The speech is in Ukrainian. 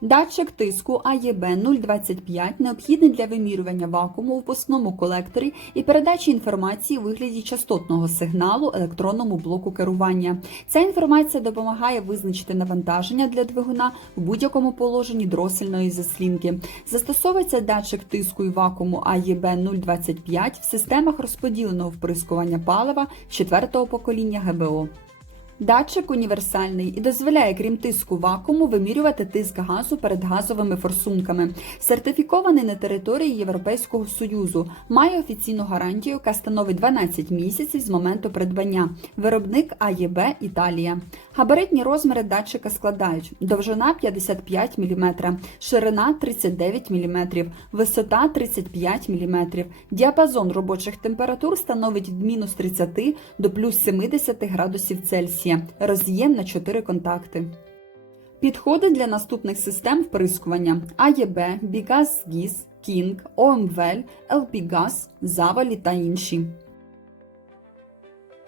Датчик тиску АЄБ 025 необхідний для вимірювання вакууму у впускному колекторі і передачі інформації у вигляді частотного сигналу електронному блоку керування. Ця інформація допомагає визначити навантаження для двигуна в будь-якому положенні дросельної заслінки. Застосовується датчик тиску і вакууму АЄБ 025 в системах розподіленого вприскування палива четвертого покоління ГБО. Датчик універсальний і дозволяє, крім тиску вакууму, вимірювати тиск газу перед газовими форсунками. Сертифікований на території Європейського Союзу, має офіційну гарантію, яка становить 12 місяців з моменту придбання. Виробник АЄБ Італія. Габаритні розміри датчика складають довжина 55 мм, ширина 39 мм, висота 35 мм. Діапазон робочих температур становить від мінус 30 до плюс 70 градусів Цельсія. Роз'єм на 4 контакти. Підходи для наступних систем вприскування АЄБ, Бігаз ГІС, Кінг, ОМВЛ, ЛПГАЗ, Завалі та інші.